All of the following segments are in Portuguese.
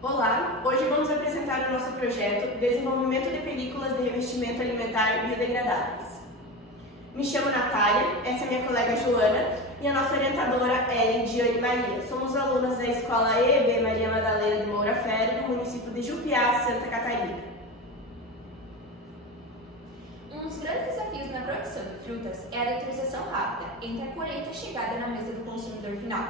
Olá, hoje vamos apresentar o nosso projeto Desenvolvimento de Películas de Revestimento Alimentar Biodegradáveis. Me chamo Natália, essa é minha colega Joana e a nossa orientadora Ellen Diane Maria. Somos alunas da Escola EEB Maria Madalena de Moura Ferro, do município de Jupiá, Santa Catarina. Um dos grandes desafios na produção de frutas é a deuterização rápida entre a colheita e a chegada na mesa do consumidor final.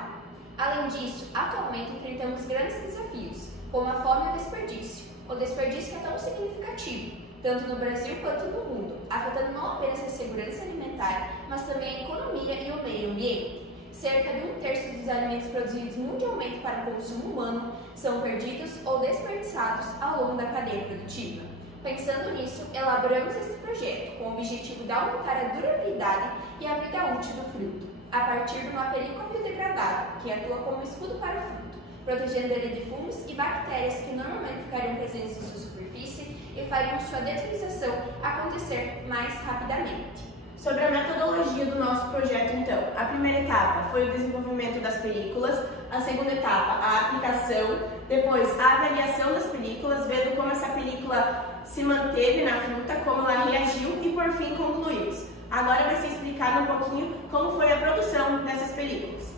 Além disso, atualmente enfrentamos grandes desafios, como a fome e o desperdício que é tão significativo, tanto no Brasil quanto no mundo, afetando não apenas a segurança alimentar, mas também a economia e o meio ambiente. Cerca de 1/3 dos alimentos produzidos mundialmente para consumo humano são perdidos ou desperdiçados ao longo da cadeia produtiva. Pensando nisso, elaboramos este projeto com o objetivo de aumentar a durabilidade e a vida útil do fruto, a partir de uma película biodegradável que atua como escudo para o fruto, protegendo ele de fungos e bactérias que normalmente ficariam presentes em sua superfície e fariam sua deuterização acontecer mais rapidamente. Sobre a metodologia do nosso projeto, então, a primeira etapa foi o desenvolvimento das películas, a segunda etapa, a aplicação, depois a avaliação das películas, vendo como essa película se manteve na fruta, como ela reagiu e, por fim, concluímos. Agora vai ser explicado um pouquinho como foi a produção dessas películas.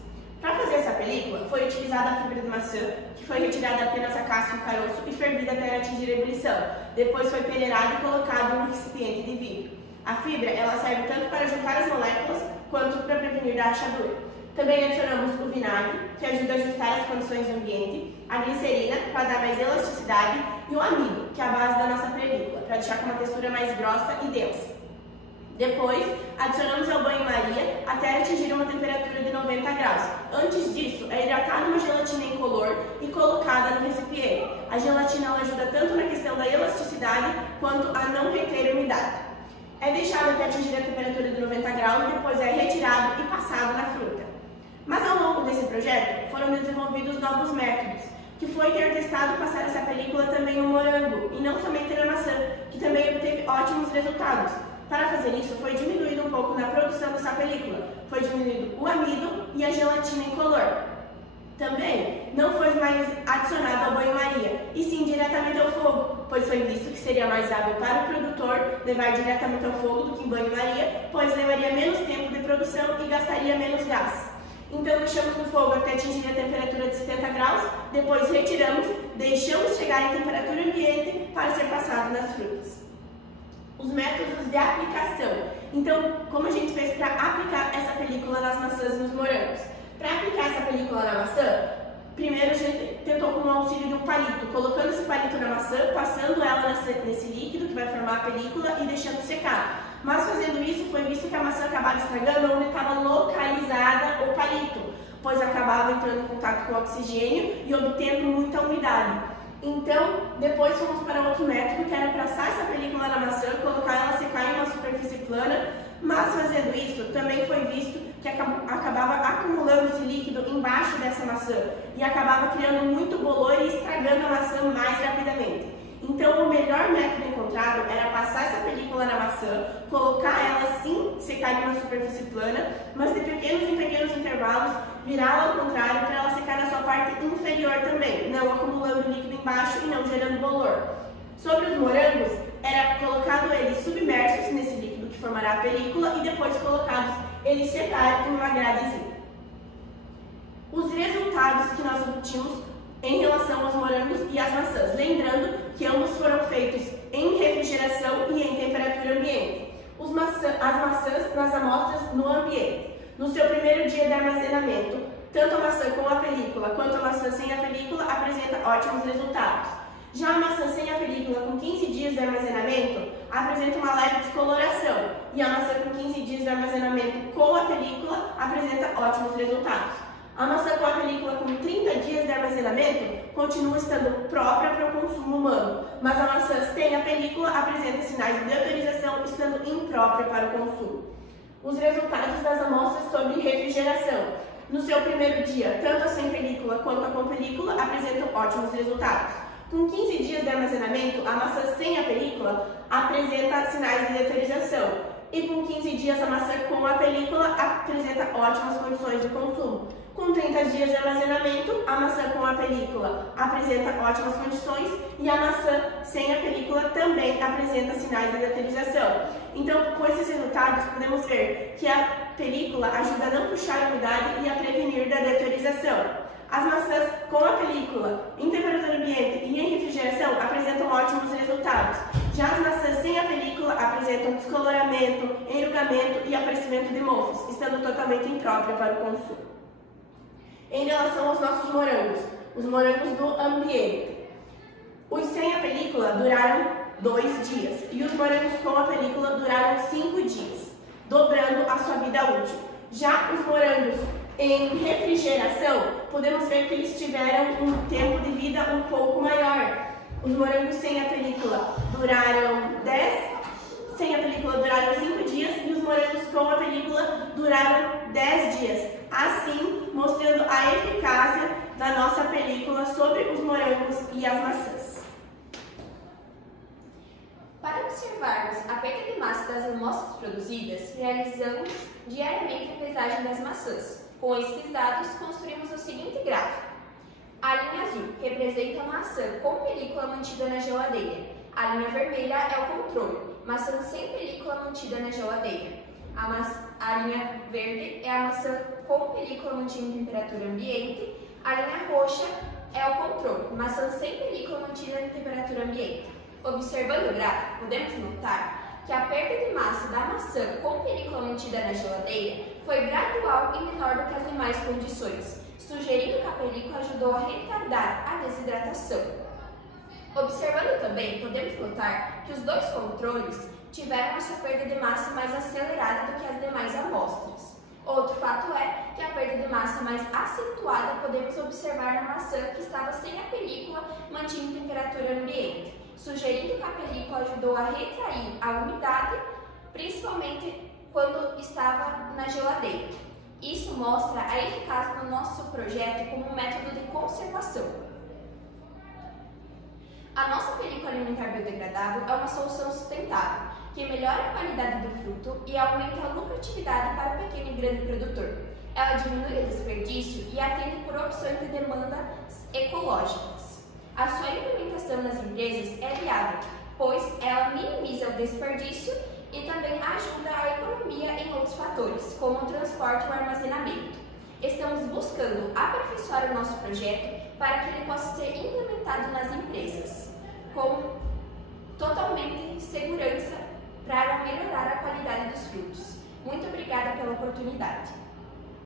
Para fazer essa película, foi utilizada a fibra de maçã, que foi retirada apenas a casca e o caroço e fervida até atingir a ebulição. Depois foi peneirada e colocada em um recipiente de vidro. A fibra ela serve tanto para juntar as moléculas quanto para prevenir a rachadura. Também adicionamos o vinagre, que ajuda a ajustar as condições do ambiente, a glicerina, para dar mais elasticidade, e o amido, que é a base da nossa película, para deixar com uma textura mais grossa e densa. Depois, adicionamos ao banho-maria até atingir uma temperatura de 90 graus. Antes disso, é hidratada uma gelatina incolor e colocada no recipiente. A gelatina ela ajuda tanto na questão da elasticidade quanto a não reter umidade. É deixado até atingir a temperatura de 90 graus e depois é retirado e passado na fruta. Mas ao longo desse projeto foram desenvolvidos novos métodos, que foi ter testado passar essa película também no morango e não somente na maçã, que também obteve ótimos resultados. Para fazer isso, foi diminuído um pouco na produção dessa película, foi diminuído o amido e a gelatina incolor. Também não foi mais adicionado ao banho-maria, e sim diretamente ao fogo, pois foi visto que seria mais hábil para o produtor levar diretamente ao fogo do que em banho-maria, pois levaria menos tempo de produção e gastaria menos gás. Então deixamos no fogo até atingir a temperatura de 70 graus, depois retiramos, deixamos chegar em temperatura ambiente para ser passado nas frutas. Os métodos de aplicação. Então, como a gente fez para aplicar essa película nas maçãs e nos morangos? Para aplicar essa película na maçã, primeiro a gente tentou com o auxílio de um palito, colocando esse palito na maçã, passando ela nesse líquido que vai formar a película e deixando secar. Mas fazendo isso, foi visto que a maçã acabava estragando onde estava localizada o palito, pois acabava entrando em contato com o oxigênio e obtendo muita umidade. Então, depois fomos para outro método, que era passar essa película na maçã, colocar ela secar em uma superfície plana, mas fazendo isso, também foi visto que acabava acumulando esse líquido embaixo dessa maçã e acabava criando muito bolor e estragando a maçã mais rapidamente. Então, o melhor método encontrado era passar essa película na maçã, colocar ela sim, secar em uma superfície plana, mas de pequenos em pequenos intervalos, virá-la ao contrário para ela secar na sua parte inferior também, não acumulando líquido embaixo e não gerando bolor. Sobre os morangos, era colocado eles submersos nesse líquido que formará a película e depois colocados eles secar em uma gradezinha. Os resultados que nós obtínhamos em relação aos morangos e às maçãs, lembrando que ambos foram feitos em refrigeração e em temperatura ambiente. As maçãs nas amostras no ambiente. No seu primeiro dia de armazenamento, tanto a maçã com a película quanto a maçã sem a película apresenta ótimos resultados. Já a maçã sem a película com 15 dias de armazenamento apresenta uma leve descoloração e a maçã com 15 dias de armazenamento com a película apresenta ótimos resultados. A maçã com a película com 30 dias de armazenamento continua estando própria para o consumo humano, mas a maçã sem a película apresenta sinais de deuterização estando imprópria para o consumo. Os resultados das amostras sobre refrigeração. No seu primeiro dia, tanto a sem película quanto a com película apresentam ótimos resultados. Com 15 dias de armazenamento, a maçã sem a película apresenta sinais de deuterização. E com 15 dias, a maçã com a película apresenta ótimas condições de consumo. Com 30 dias de armazenamento, a maçã com a película apresenta ótimas condições e a maçã sem a película também apresenta sinais de deuterização. Então, com esses resultados, podemos ver que a película ajuda a não puxar a umidade e a prevenir da deuterização. As maçãs com a película em temperatura ambiente e em refrigeração apresentam ótimos resultados. Já as maçãs sem a película apresentam descoloramento, enrugamento e aparecimento de mofos, estando totalmente imprópria para o consumo. Em relação aos nossos morangos, os morangos do ambiente. Os sem a película duraram 2 dias e os morangos com a película duraram 5 dias, dobrando a sua vida útil. Já os morangos em refrigeração, podemos ver que eles tiveram um tempo de vida um pouco maior. Os morangos sem a película duraram 5 dias e os morangos com a película duraram 10 dias, assim mostrando a eficácia da nossa película sobre os morangos e as maçãs. Para observarmos a perda de massa das amostras produzidas, realizamos diariamente a pesagem das maçãs. Com esses dados, construímos o seguinte gráfico. A linha azul representa a maçã com película mantida na geladeira. A linha vermelha é o controle, maçã sem película mantida na geladeira. A linha verde é a maçã com película mantida em temperatura ambiente. A linha roxa é o controle, maçã sem película mantida em temperatura ambiente. Observando o gráfico, podemos notar que a perda de massa da maçã com película mantida na geladeira foi gradual e menor do que as demais condições, sugerindo que a película ajudou a retardar a desidratação. Observando também, podemos notar que os dois controles tiveram a sua perda de massa mais acelerada do que as demais amostras. Outro fato é que a perda de massa mais acentuada podemos observar na maçã que estava sem a película mantida em temperatura ambiente, sugerindo que a película ajudou a retrair a umidade, principalmente quando estava na geladeira. Isso mostra a eficácia do nosso projeto como um método de conservação. A nossa película alimentar biodegradável é uma solução sustentável, que melhora a qualidade do fruto e aumenta a lucratividade para o pequeno e grande produtor. Ela diminui o desperdício e atende por opções de demandas ecológicas. A sua implementação nas empresas é viável, pois ela minimiza o desperdício e também ajuda a economia em outros fatores, como o transporte e o armazenamento. Estamos buscando aperfeiçoar o nosso projeto para que ele possa ser implementado nas empresas, com totalmente segurança para melhorar a qualidade dos frutos. Muito obrigada pela oportunidade.